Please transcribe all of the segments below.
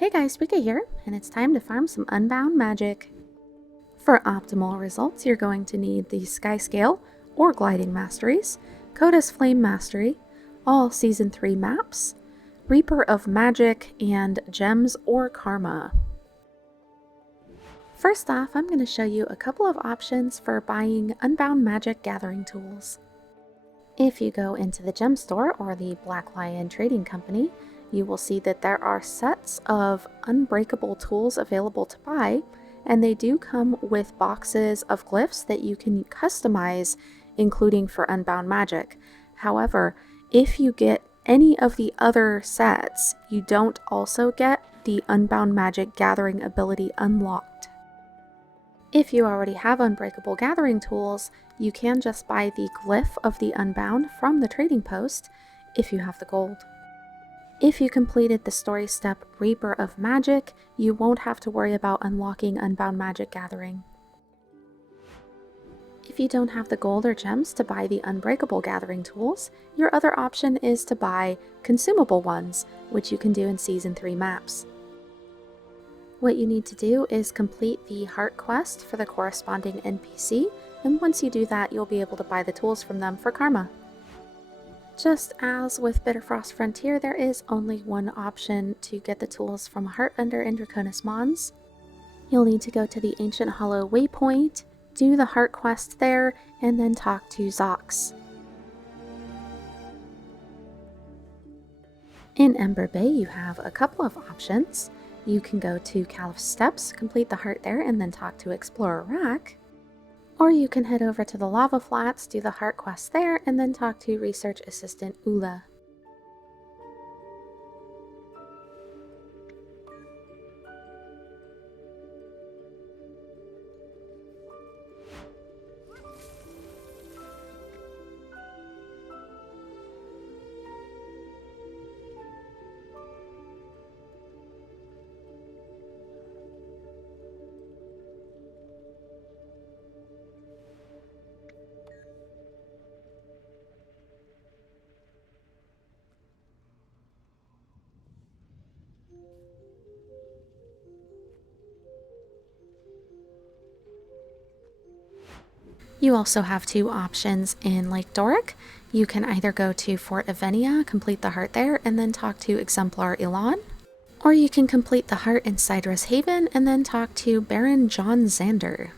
Hey guys, Wika here, and it's time to farm some Unbound Magic. For optimal results, you're going to need the Sky Scale or Gliding Masteries, Coda's Flame Mastery, all Season 3 maps, Reaper of Magic, and Gems or Karma. First off, I'm going to show you a couple of options for buying Unbound Magic gathering tools. If you go into the gem store or the Black Lion Trading Company, you will see that there are sets of unbreakable tools available to buy, and they do come with boxes of glyphs that you can customize, including for Unbound Magic. However, if you get any of the other sets, you don't also get the Unbound Magic gathering ability unlocked. If you already have unbreakable gathering tools, you can just buy the glyph of the Unbound from the trading post if you have the gold. If you completed the story step Reaper of Magic, you won't have to worry about unlocking Unbound Magic Gathering. If you don't have the gold or gems to buy the unbreakable gathering tools, your other option is to buy consumable ones, which you can do in Season 3 maps. What you need to do is complete the heart quest for the corresponding NPC, and once you do that, you'll be able to buy the tools from them for karma. Just as with Bitterfrost Frontier, there is only one option to get the tools from a heart vendor in Draconis Mons. You'll need to go to the Ancient Hollow waypoint, do the heart quest there, and then talk to Zox. In Ember Bay, you have a couple of options. You can go to Caliph's Steps, complete the heart there, and then talk to Explorer Rack. Or you can head over to the Lava Flats, do the heart quest there, and then talk to Research Assistant Ula. You also have two options in Lake Doric. You can either go to Fort Avenia, complete the heart there, and then talk to Exemplar Elon. Or you can complete the heart in Citrus Haven and then talk to Baron John Xander.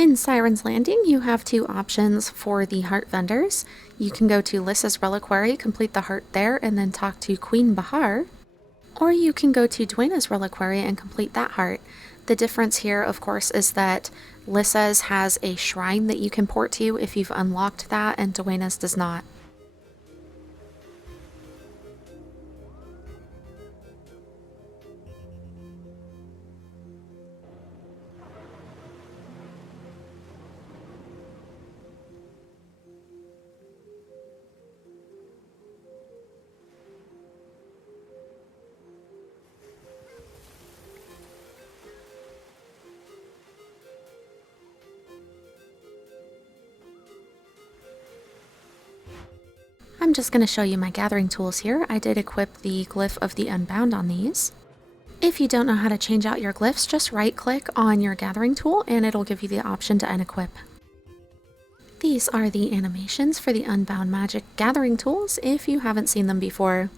In Siren's Landing, you have two options for the heart vendors. You can go to Lissa's Reliquary, complete the heart there, and then talk to Queen Bahar. Or you can go to Dwayna's Reliquary and complete that heart. The difference here, of course, is that Lissa's has a shrine that you can port to if you've unlocked that, and Dwayna's does not. I'm just going to show you my gathering tools here. I did equip the glyph of the Unbound on these. If you don't know how to change out your glyphs, just right click on your gathering tool and it'll give you the option to unequip. These are the animations for the Unbound Magic gathering tools if you haven't seen them before.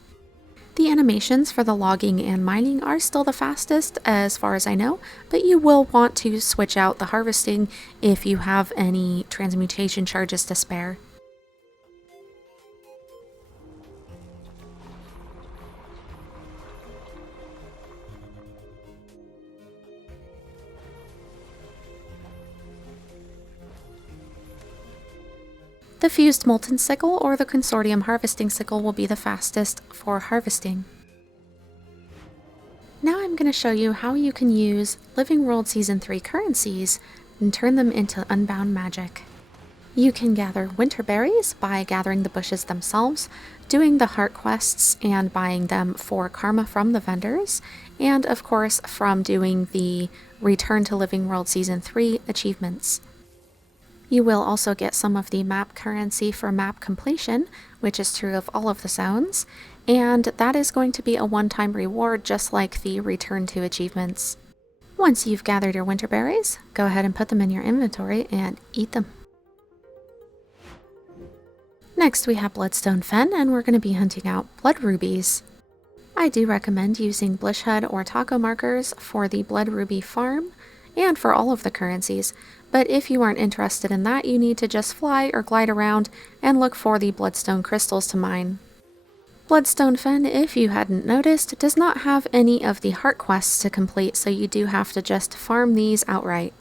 The animations for the logging and mining are still the fastest as far as I know, but you will want to switch out the harvesting if you have any transmutation charges to spare. The Fused Molten Sickle or the Consortium Harvesting Sickle will be the fastest for harvesting. Now I'm going to show you how you can use Living World Season 3 currencies and turn them into Unbound Magic. You can gather Winterberries by gathering the bushes themselves, doing the heart quests and buying them for karma from the vendors, and of course from doing the Return to Living World Season 3 achievements. You will also get some of the map currency for map completion, which is true of all of the zones, and that is going to be a one-time reward just like the Return to achievements. Once you've gathered your Winterberries, go ahead and put them in your inventory and eat them. Next we have Bloodstone Fen, and we're going to be hunting out Blood Rubies. I do recommend using Blishhead or Taco markers for the Blood Ruby farm, and for all of the currencies, but if you aren't interested in that, you need to just fly or glide around and look for the Bloodstone crystals to mine. Bloodstone Fen, if you hadn't noticed, does not have any of the heart quests to complete, so you do have to just farm these outright.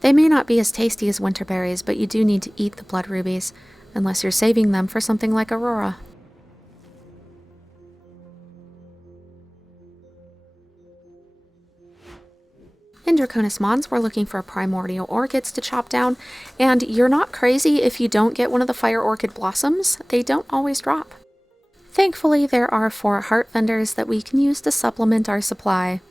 They may not be as tasty as Winterberries, but you do need to eat the Blood Rubies, unless you're saving them for something like Aurora. In Draconis Mons, we're looking for primordial orchids to chop down, and you're not crazy if you don't get one of the fire orchid blossoms. They don't always drop. Thankfully, there are 4 heart vendors that we can use to supplement our supply.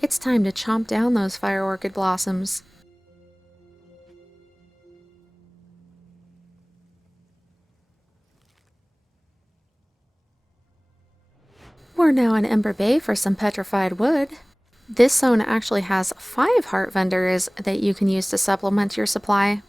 It's time to chomp down those fire orchid blossoms. We're now in Ember Bay for some Petrified Wood. This zone actually has 5 heart vendors that you can use to supplement your supply.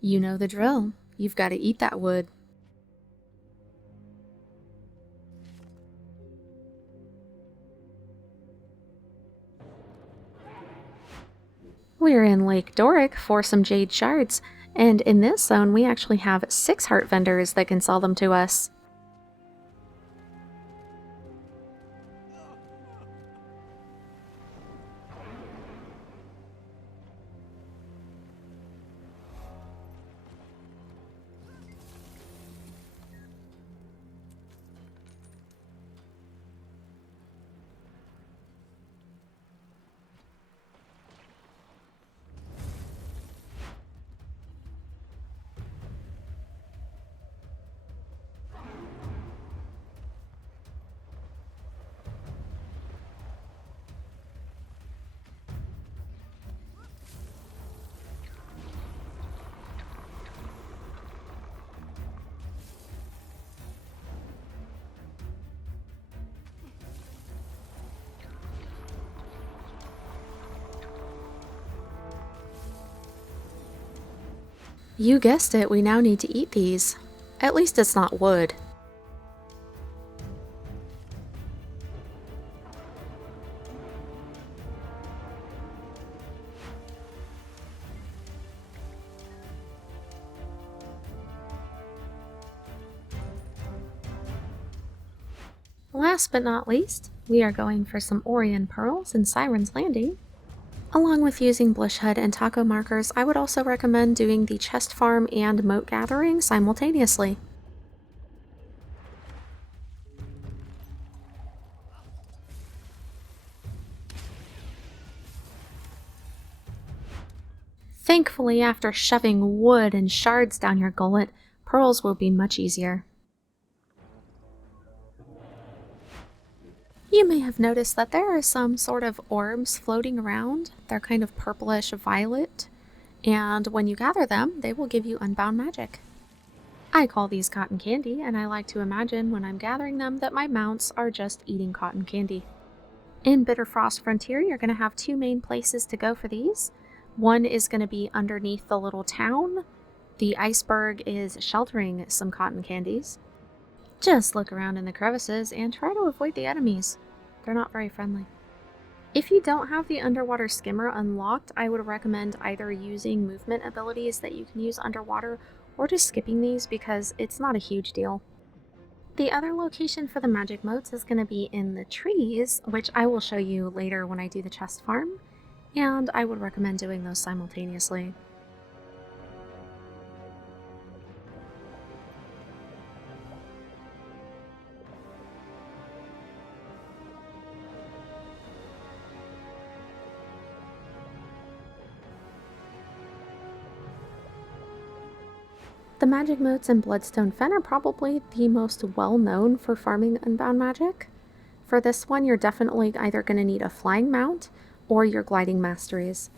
You know the drill. You've got to eat that wood. We're in Lake Doric for some Jade Shards, and in this zone we actually have 6 heart vendors that can sell them to us. You guessed it, we now need to eat these. At least it's not wood. Last but not least, we are going for some Orrian Pearls in Siren's Landing. Along with using Bush Hood and Taco markers, I would also recommend doing the chest farm and mote gathering simultaneously. Thankfully, after shoving wood and shards down your gullet, pearls will be much easier. You may have noticed that there are some sort of orbs floating around. They're kind of purplish violet, and when you gather them, they will give you Unbound Magic. I call these cotton candy, and I like to imagine when I'm gathering them that my mounts are just eating cotton candy. In Bitterfrost Frontier, you're going to have 2 main places to go for these. One is going to be underneath the little town. The iceberg is sheltering some cotton candies. Just look around in the crevices and try to avoid the enemies. They're not very friendly. If you don't have the underwater skimmer unlocked, I would recommend either using movement abilities that you can use underwater or just skipping these because it's not a huge deal. The other location for the magic motes is going to be in the trees, which I will show you later when I do the chest farm, and I would recommend doing those simultaneously. The magic motes in Bloodstone Fen are probably the most well-known for farming Unbound Magic. For this one, you're definitely either going to need a flying mount or your gliding masteries.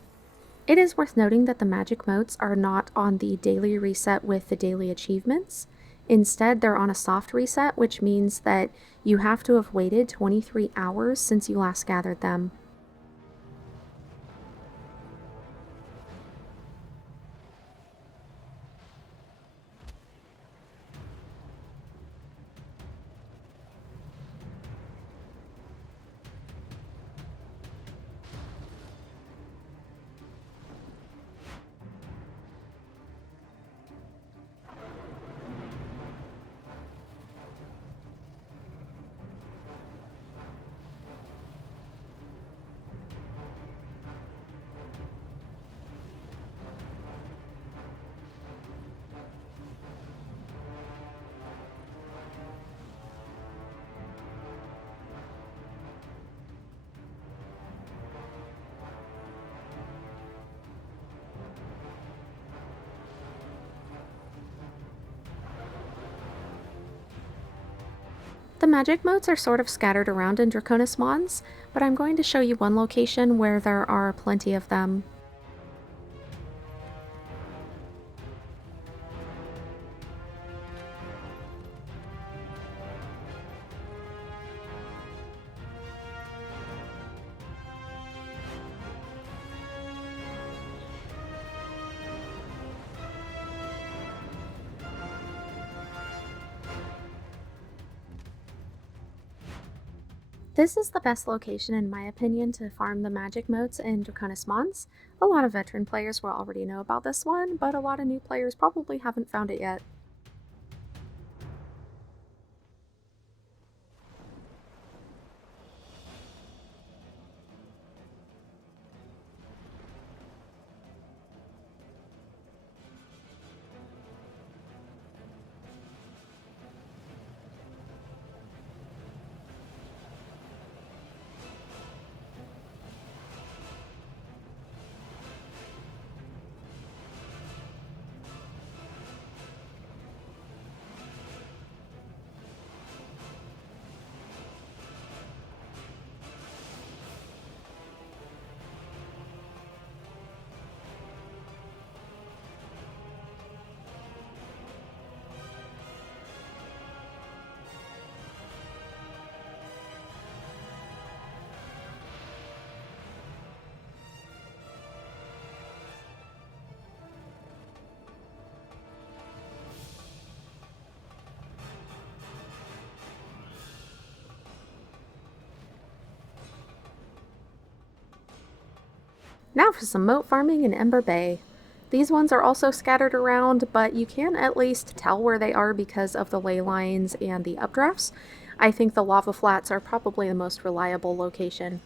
It is worth noting that the magic motes are not on the daily reset with the daily achievements. Instead, they're on a soft reset, which means that you have to have waited 23 hours since you last gathered them. The magic motes are sort of scattered around in Draconis Mons, but I'm going to show you one location where there are plenty of them. This is the best location in my opinion to farm the magic motes in Draconis Mons. A lot of veteran players will already know about this one, but a lot of new players probably haven't found it yet. Now for some mote farming in Ember Bay. These ones are also scattered around, but you can at least tell where they are because of the ley lines and the updrafts. I think the lava flats are probably the most reliable location.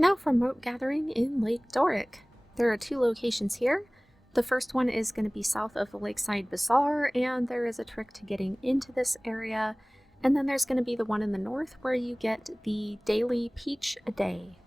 Now for mote gathering in Lake Doric. There are two locations here. The first one is going to be south of the Lakeside Bazaar, and there is a trick to getting into this area. And then there's going to be the one in the north where you get the daily peach a day.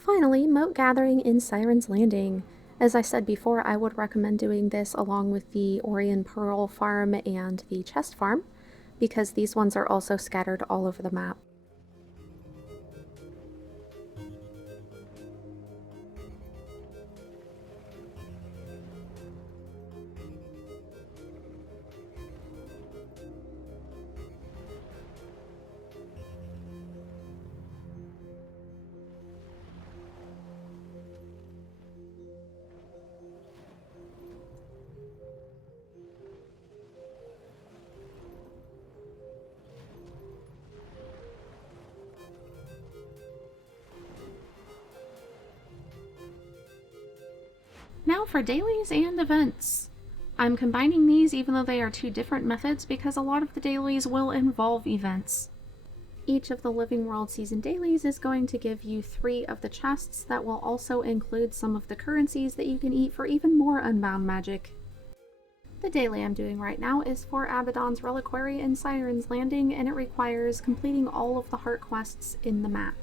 Finally, mote gathering in Siren's Landing. As I said before, I would recommend doing this along with the Orrian Pearl farm and the chest farm, because these ones are also scattered all over the map. Now for dailies and events. I'm combining these even though they are two different methods because a lot of the dailies will involve events. Each of the Living World Season dailies is going to give you 3 of the chests that will also include some of the currencies that you can eat for even more Unbound Magic. The daily I'm doing right now is for Abaddon's Reliquary in Siren's Landing, and it requires completing all of the heart quests in the map.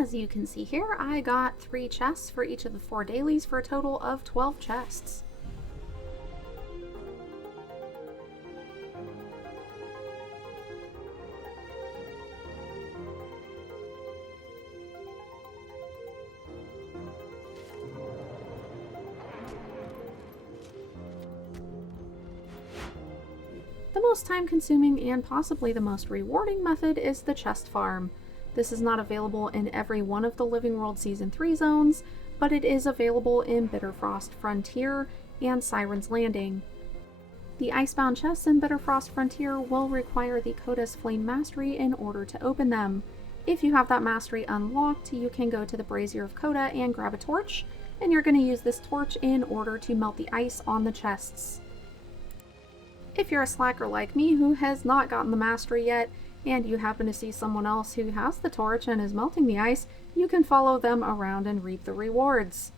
As you can see here, I got 3 chests for each of the 4 dailies for a total of 12 chests. The most time-consuming and possibly the most rewarding method is the chest farm. This is not available in every one of the Living World Season 3 zones, but it is available in Bitterfrost Frontier and Siren's Landing. The Icebound chests in Bitterfrost Frontier will require the Coda's Flame Mastery in order to open them. If you have that mastery unlocked, you can go to the Brazier of Coda and grab a torch, and you're going to use this torch in order to melt the ice on the chests. If you're a slacker like me who has not gotten the mastery yet, and you happen to see someone else who has the torch and is melting the ice, you can follow them around and reap the rewards.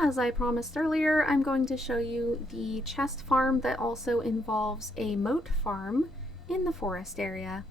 As I promised earlier, I'm going to show you the chest farm that also involves a moat farm in the forest area.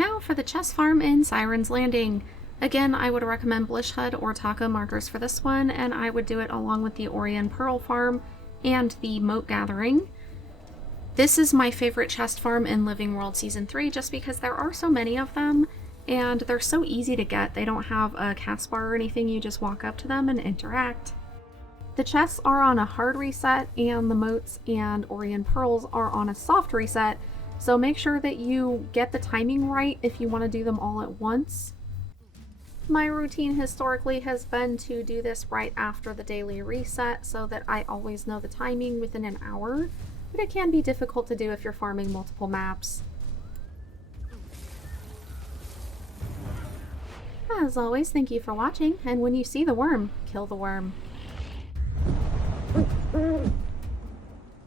Now for the chest farm in Siren's Landing. Again, I would recommend Blishhud or Taka markers for this one, and I would do it along with the Orrian Pearl farm and the Mote Gathering. This is my favorite chest farm in Living World Season 3 just because there are so many of them, and they're so easy to get. They don't have a cast bar or anything, you just walk up to them and interact. The chests are on a hard reset, and the Motes and Orrian Pearls are on a soft reset, so make sure that you get the timing right if you want to do them all at once. My routine historically has been to do this right after the daily reset so that I always know the timing within an hour, but it can be difficult to do if you're farming multiple maps. As always, thank you for watching, and when you see the worm, kill the worm.